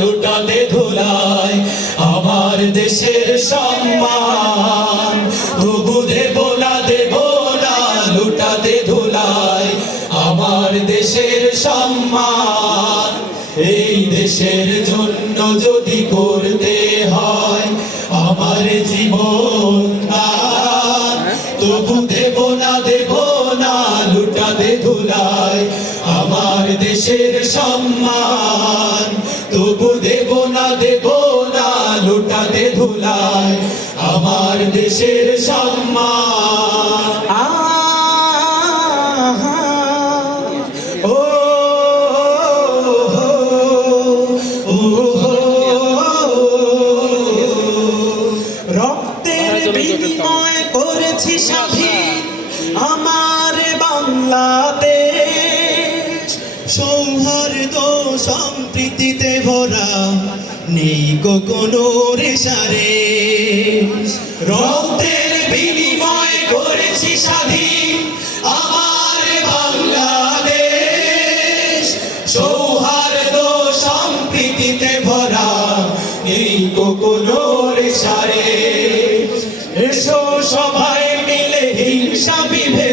লুটাতে ধুলায় আমার দেশের সম্মান, তবু দেব না লুটাতে ধুলায় আমার দেশের সম্মান। এই দেশের জন্য যদি করতে হয় আমার জীবন দান, তবু দেব না লুটাতে ধুলায় আমার দেশের সম্মান, তবু দেব না লুটাতে ধুলায় আমার দেশের সম্মান। রক্তের বিনিময় করেছি স্বাধীন আমার বাংলাদেশ, সৌহার্দ্য সম্প্রীতিতে ভরা নেই কোনো রেশারেশ। রক্তের বিনিময় করেছি স্বাধীন আমার বাংলাদেশ, সৌহার্দ্য সম্প্রীতিতে ভরা নেই কোনো রেশারেশ। এসো সবাই মিলে হিংসা বিভেদ